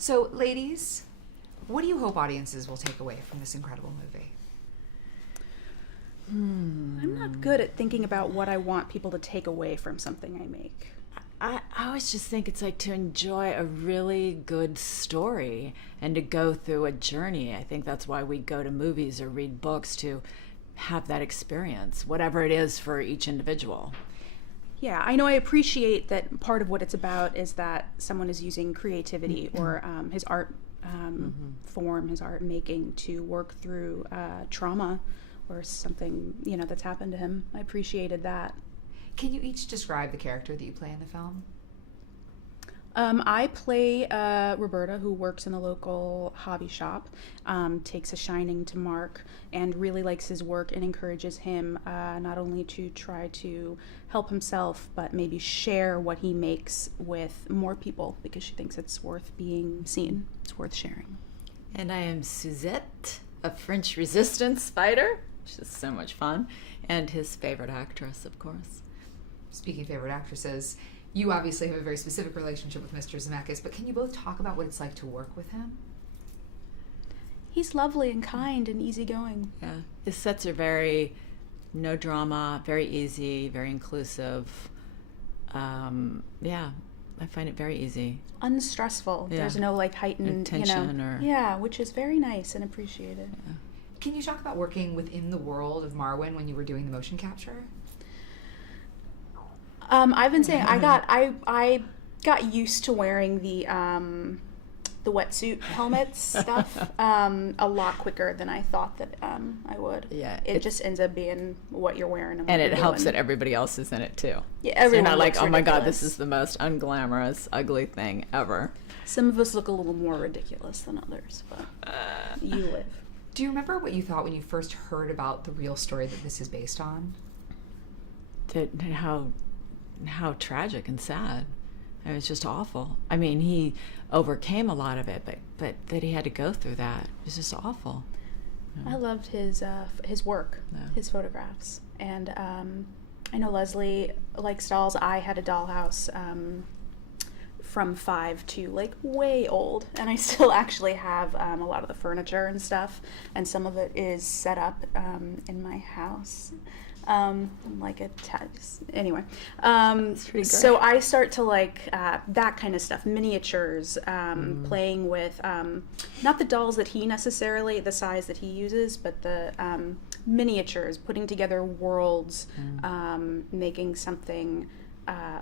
So, ladies, what do you hope audiences will take away from this incredible movie? I'm not good at thinking about what I want people to take away from something I make. I always just think it's like to enjoy a really good story and to go through a journey. I think that's why we go to movies or read books, to have that experience, whatever it is for each individual. Yeah, I know. I appreciate that part of what it's about is that someone is using creativity or his art form, his art making to work through trauma or something, that's happened to him. I appreciated that. Can you each describe the character that you play in the film? I play Roberta, who works in the local hobby shop, takes a shining to Mark, and really likes his work and encourages him not only to try to help himself, but maybe share what he makes with more people, because she thinks it's worth being seen. It's worth sharing. And I am Suzette, a French resistance fighter, which is so much fun, and his favorite actress, of course. Speaking of favorite actresses, you obviously have a very specific relationship with Mr. Zemeckis, but can you both talk about what it's like to work with him? He's lovely and kind and easygoing. Yeah, his sets are very no drama, very easy, very inclusive. Yeah, I find it very easy. Unstressful. Yeah. There's no heightened tension or yeah, which is very nice and appreciated. Yeah. Can you talk about working within the world of Marwen when you were doing the motion capture? I've been saying I got used to wearing the wetsuit helmet stuff a lot quicker than I thought that I would. Yeah, it just ends up being what you're wearing. And it helps that everybody else is in it too. Yeah, everyone. So you're not like, oh my ridiculous. God, this is the most unglamorous, ugly thing ever. Some of us look a little more ridiculous than others, but you live. Do you remember what you thought when you first heard about the real story that this is based on? How tragic and sad. It was just awful. I mean, he overcame a lot of it, but that he had to go through that, it was just awful. I loved his work, his photographs. And I know Leslie likes dolls. I had a dollhouse from 5 to way old, and I still actually have a lot of the furniture and stuff, and some of it is set up in my house. Anyway, so I start to like that kind of stuff, miniatures, playing with not the dolls that he necessarily, the size that he uses, but the miniatures, putting together worlds, making something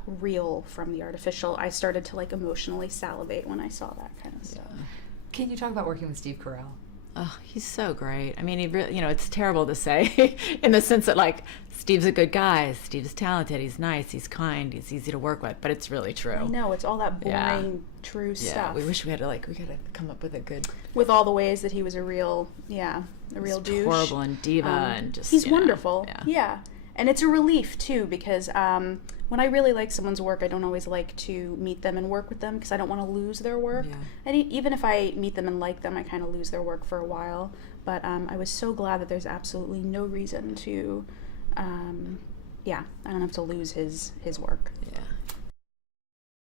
real from the artificial. I started to emotionally salivate when I saw that kind of stuff. Can you talk about working with Steve Carell? Oh, he's so great. I mean, he really, it's terrible to say in the sense that Steve's a good guy, Steve's talented, he's nice, he's kind, he's easy to work with, but it's really true. I know, it's all that boring, true Yeah, stuff. we wish we had to come up with a good... With all the ways that he was a real douche. Horrible and diva and just, he's wonderful. Yeah. And it's a relief, too, because when I really like someone's work, I don't always like to meet them and work with them because I don't want to lose their work. Yeah. And even if I meet them and like them, I kind of lose their work for a while. But I was so glad that there's absolutely no reason to, I don't have to lose his work.